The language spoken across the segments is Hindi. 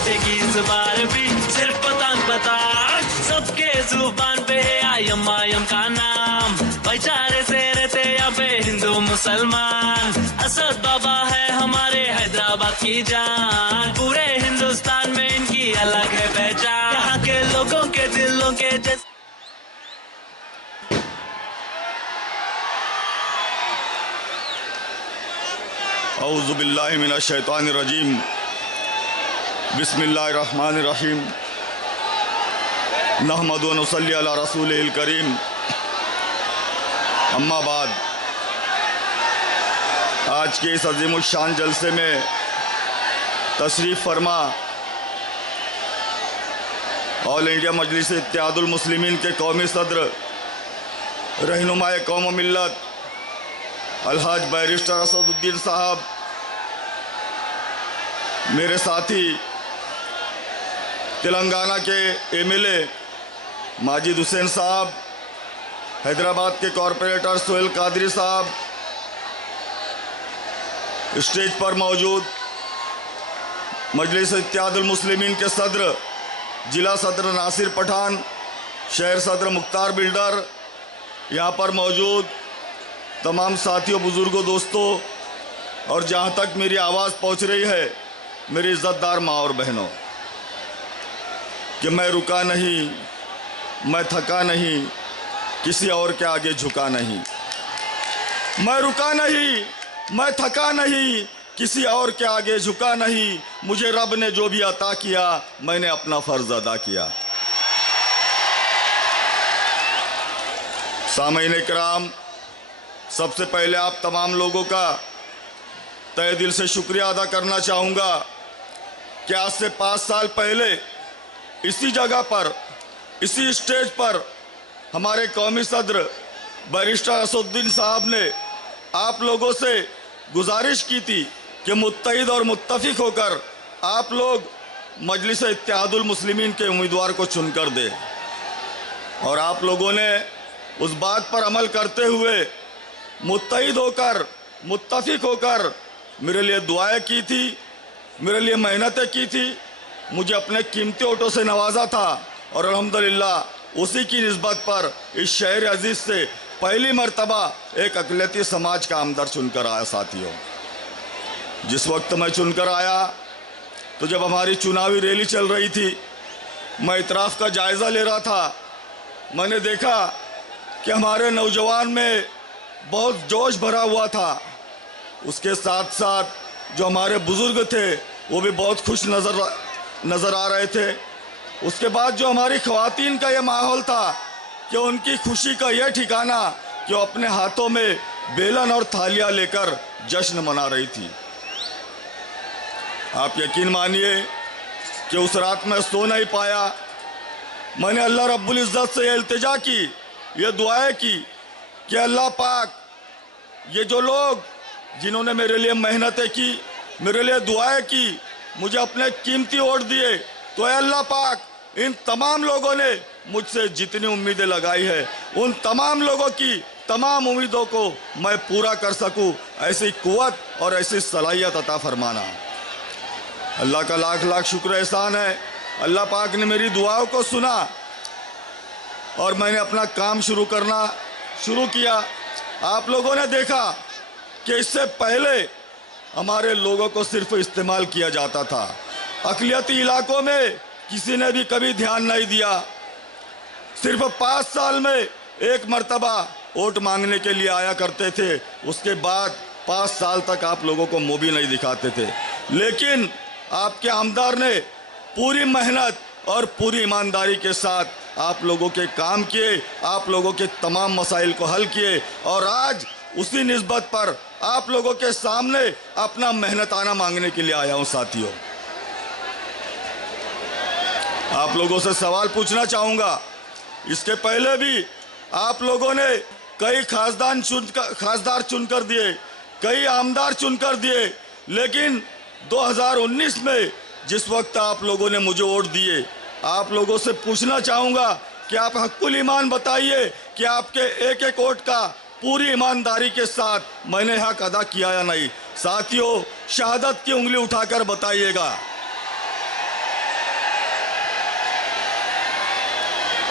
बीतेगी जुबान भी सिर्फ पतंग पतंग, सबके जुबान पे है आयम का नाम। भाईचारे से रहते यहाँ पे हिंदू मुसलमान, असद बाबा है हमारे हैदराबाद की जान। पूरे हिंदुस्तान में इनकी अलग है पहचान, यहाँ के लोगों के दिलों के जैसे। औज़ु बिल्लाहि मिनश शैतानिर रजीम, बिस्मिल्लाहिर रहमानिर रहीम, नहमदु व नुसल्ली अला रसूलिल करीम, अम्मा बाद। आज के इस अज़ीमुश शान जलसे में तशरीफ़ फरमा ऑल इंडिया मजलिस इत्तेहादुल मुस्लिमीन के कौमी सदर, रहनुमाए कौम व मिल्लत अलहाज बैरिस्टर असदुद्दीन साहब, मेरे साथी तेलंगाना के एमएलए माजिद हुसैन साहब, हैदराबाद के कॉरपोरेटर सोहेल कादरी साहब, स्टेज पर मौजूद मजलिस इत्तेहादुल मुस्लिमीन के सदर, जिला सदर नासिर पठान, शहर सदर मुख्तार बिल्डर, यहाँ पर मौजूद तमाम साथियों, बुज़ुर्गों, दोस्तों और जहाँ तक मेरी आवाज़ पहुँच रही है मेरी इज़्ज़तदार माँ और बहनों, कि मैं रुका नहीं, मैं थका नहीं, किसी और के आगे झुका नहीं। मैं रुका नहीं, मैं थका नहीं, किसी और के आगे झुका नहीं। मुझे रब ने जो भी अता किया मैंने अपना फ़र्ज़ अदा किया। सामईन इकराम, सबसे पहले आप तमाम लोगों का तहे दिल से शुक्रिया अदा करना चाहूँगा कि आज से 5 साल पहले इसी जगह पर, इसी स्टेज पर हमारे कौमी सदर बैरिस्टर असदुद्दीन साहब ने आप लोगों से गुजारिश की थी कि मुत्तहिद और मुत्तफिक होकर आप लोग मजलिस इत्तेहादुल मुस्लिमीन के उम्मीदवार को चुनकर दें, और आप लोगों ने उस बात पर अमल करते हुए मुत्तहिद होकर, मुत्तफिक होकर मेरे लिए दुआएं की थी, मेरे लिए मेहनतें की थी, मुझे अपने कीमती वोटों से नवाजा था। और अल्हम्दुलिल्लाह उसी की निस्बत पर इस शहर अजीज़ से पहली मर्तबा एक अक़लियती समाज का आमदार चुनकर आया। साथियों, जिस वक्त मैं चुनकर आया तो जब हमारी चुनावी रैली चल रही थी, मैं इतराफ़ का जायज़ा ले रहा था, मैंने देखा कि हमारे नौजवान में बहुत जोश भरा हुआ था। उसके साथ साथ जो हमारे बुज़ुर्ग थे वो भी बहुत खुश नज़र आ रहे थे। उसके बाद जो हमारी ख़वातीन का ये माहौल था कि उनकी खुशी का यह ठिकाना कि वो अपने हाथों में बेलन और थालियाँ लेकर जश्न मना रही थी। आप यकीन मानिए कि उस रात मैं सो नहीं पाया। मैंने अल्लाह रब्बुल इज़्ज़त से ये इल्तिजा की, ये दुआएं की कि अल्लाह पाक, ये जो लोग जिन्होंने मेरे लिए मेहनतें की, मेरे लिए दुआएं की, मुझे अपने कीमती वोट दिए, तो अल्लाह पाक इन तमाम लोगों ने मुझसे जितनी उम्मीदें लगाई है उन तमाम लोगों की तमाम उम्मीदों को मैं पूरा कर सकूं, ऐसी कुव्वत और ऐसी सलाहियत अता फरमाना। अल्लाह का लाख लाख शुक्र एहसान है। अल्लाह पाक ने मेरी दुआओं को सुना और मैंने अपना काम शुरू किया। आप लोगों ने देखा कि इससे पहले हमारे लोगों को सिर्फ इस्तेमाल किया जाता था। अक़लियती इलाकों में किसी ने भी कभी ध्यान नहीं दिया। सिर्फ 5 साल में एक मर्तबा वोट मांगने के लिए आया करते थे, उसके बाद 5 साल तक आप लोगों को मुँह भी नहीं दिखाते थे। लेकिन आपके आमदार ने पूरी मेहनत और पूरी ईमानदारी के साथ आप लोगों के काम किए, आप लोगों के तमाम मसाइल को हल किए, और आज उसी निस्बत पर आप लोगों के सामने अपना मेहनताना मांगने के लिए आया हूं। साथियों, आप लोगों से सवाल पूछना चाहूँगा, इसके पहले भी आप लोगों ने कई खासदार चुनकर दिए, कई आमदार चुनकर दिए, लेकिन 2019 में जिस वक्त आप लोगों ने मुझे वोट दिए, आप लोगों से पूछना चाहूँगा कि आप हक़्क़ुल ईमान बताइए कि आपके एक एक वोट का पूरी ईमानदारी के साथ मैंने हक अदा किया या नहीं। साथियों, शहादत की उंगली उठाकर बताइएगा।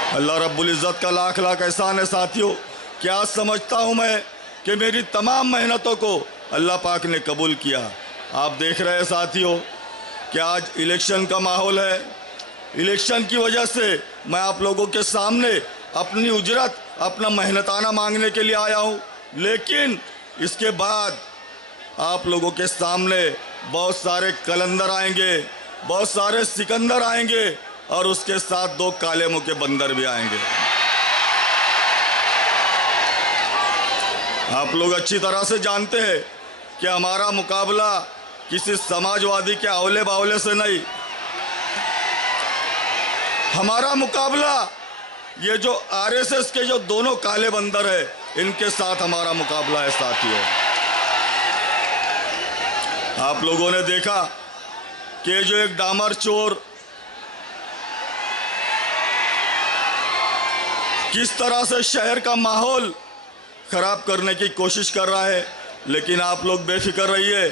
अल्लाह रब्बुल इज़्ज़त का लाख लाख एहसान है साथियों। क्या समझता हूँ मैं कि मेरी तमाम मेहनतों को अल्लाह पाक ने कबूल किया। आप देख रहे हैं साथियों कि आज इलेक्शन का माहौल है। इलेक्शन की वजह से मैं आप लोगों के सामने अपनी उजरत, अपना मेहनताना मांगने के लिए आया हूँ, लेकिन इसके बाद आप लोगों के सामने बहुत सारे कलंदर आएंगे, बहुत सारे सिकंदर आएंगे और उसके साथ 2 काले मुंह के बंदर भी आएंगे। आप लोग अच्छी तरह से जानते हैं कि हमारा मुकाबला किसी समाजवादी के आंवले बावले से नहीं, हमारा मुकाबला ये जो आरएसएस के जो दोनों काले बंदर है इनके साथ हमारा मुकाबला है साथियों। आप लोगों ने देखा कि जो एक डामर चोर किस तरह से शहर का माहौल खराब करने की कोशिश कर रहा है, लेकिन आप लोग बेफिक्र रहिए।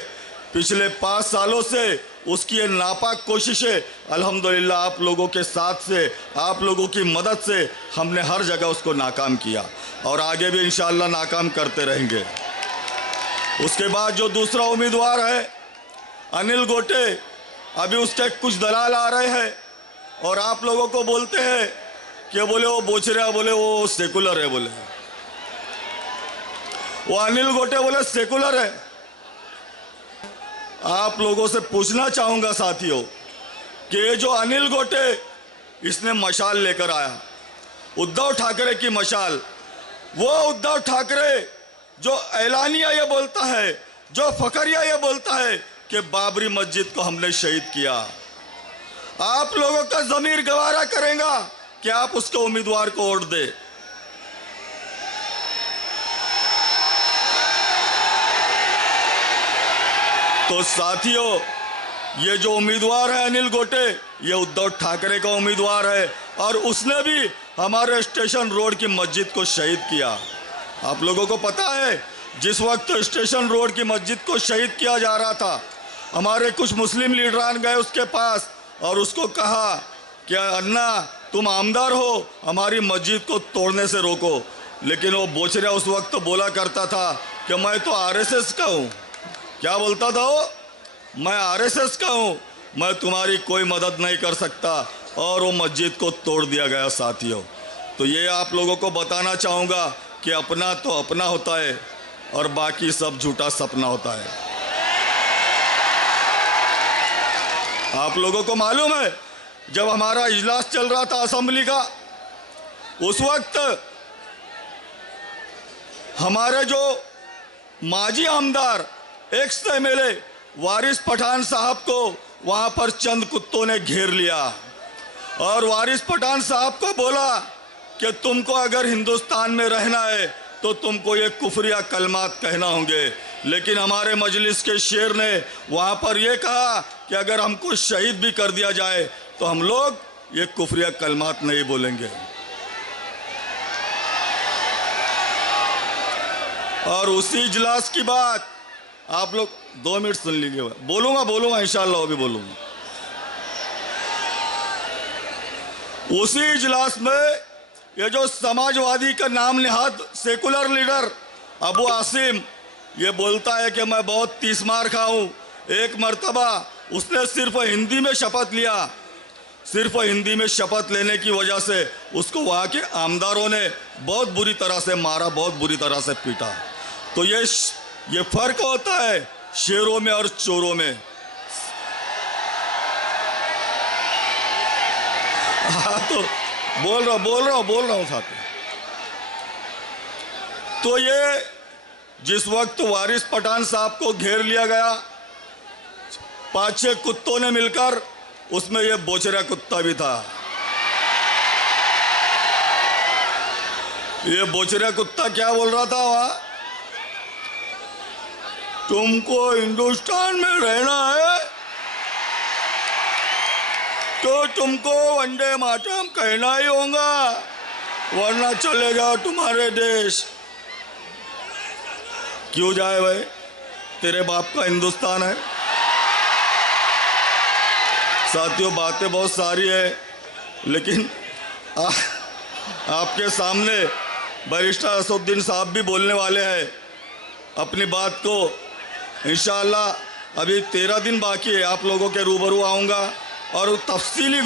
पिछले 5 सालों से उसकी ये नापाक कोशिशें अल्हम्दुलिल्लाह आप लोगों के साथ से, आप लोगों की मदद से हमने हर जगह उसको नाकाम किया और आगे भी इंशाअल्लाह नाकाम करते रहेंगे। उसके बाद जो दूसरा उम्मीदवार है अनिल गोटे, अभी उसके कुछ दलाल आ रहे हैं और आप लोगों को बोलते हैं कि बोले वो बोचरिया, बोले वो सेकुलर है, बोले वो अनिल गोटे बोले सेकुलर है। आप लोगों से पूछना चाहूंगा साथियों कि ये जो अनिल गोटे इसने मशाल लेकर आया, उद्धव ठाकरे की मशाल, वो उद्धव ठाकरे जो ऐलानिया ये बोलता है, जो फकरिया ये बोलता है कि बाबरी मस्जिद को हमने शहीद किया। आप लोगों का जमीर गवारा करेगा कि आप उसके उम्मीदवार को वोट दे। तो साथियों ये जो उम्मीदवार है अनिल गोटे, ये उद्धव ठाकरे का उम्मीदवार है और उसने भी हमारे स्टेशन रोड की मस्जिद को शहीद किया। आप लोगों को पता है जिस वक्त स्टेशन रोड की मस्जिद को शहीद किया जा रहा था, हमारे कुछ मुस्लिम लीडरान गए उसके पास और उसको कहा कि अन्ना तुम आमदार हो, हमारी मस्जिद को तोड़ने से रोको। लेकिन वो बोचरिया उस वक्त तो बोला करता था कि मैं तो आरएसएस का हूँ। क्या बोलता था वो? मैं आरएसएस का हूँ, मैं तुम्हारी कोई मदद नहीं कर सकता, और वो मस्जिद को तोड़ दिया गया साथियों। तो ये आप लोगों को बताना चाहूँगा कि अपना तो अपना होता है और बाकी सब झूठा सपना होता है। आप लोगों को मालूम है जब हमारा इजलास चल रहा था असेंबली का, उस वक्त हमारे जो माजी आमदार एक्स एमएलए वारिस पठान साहब को वहां पर चंद कुत्तों ने घेर लिया और वारिस पठान साहब को बोला कि तुमको अगर हिंदुस्तान में रहना है तो तुमको ये कुफरिया कलमात कहना होंगे। लेकिन हमारे मजलिस के शेर ने वहां पर यह कहा कि अगर हमको शहीद भी कर दिया जाए तो हम लोग ये कुफरिया कलमात नहीं बोलेंगे। और उसी इजलास की बात आप लोग 2 मिनट सुन लीजिए। बोलूंगा इंशाअल्लाह वो भी बोलूंगा। उसी इजलास में ये जो समाजवादी का नाम निहाद सेकुलर लीडर अबू आसिम ये बोलता है कि मैं बहुत 30 मार खाऊं। एक मर्तबा उसने सिर्फ हिंदी में शपथ लिया, सिर्फ हिंदी में शपथ लेने की वजह से उसको वहाँ के आमदारों ने बहुत बुरी तरह से मारा, बहुत बुरी तरह से पीटा। तो ये फर्क होता है शेरों में और चोरों में। हाँ तो बोल रहा हूँ साथी। तो ये जिस वक्त वारिस पठान साहब को घेर लिया गया 5-6 कुत्तों ने मिलकर, उसमें ये बोचरा कुत्ता भी था। ये बोचरा कुत्ता क्या बोल रहा था वहां? तुमको हिंदुस्तान में रहना है तो तुमको वंदे मातरम कहना ही होगा, वरना चले जाओ तुम्हारे देश। क्यों जाए भाई, तेरे बाप का हिंदुस्तान है। साथियों बातें बहुत सारी है, लेकिन आपके सामने बैरिस्टर असदुद्दीन साहब भी बोलने वाले हैं अपनी बात को। इंशाअल्लाह अभी 13 दिन बाकी है, आप लोगों के रूबरू आऊँगा और तफसीली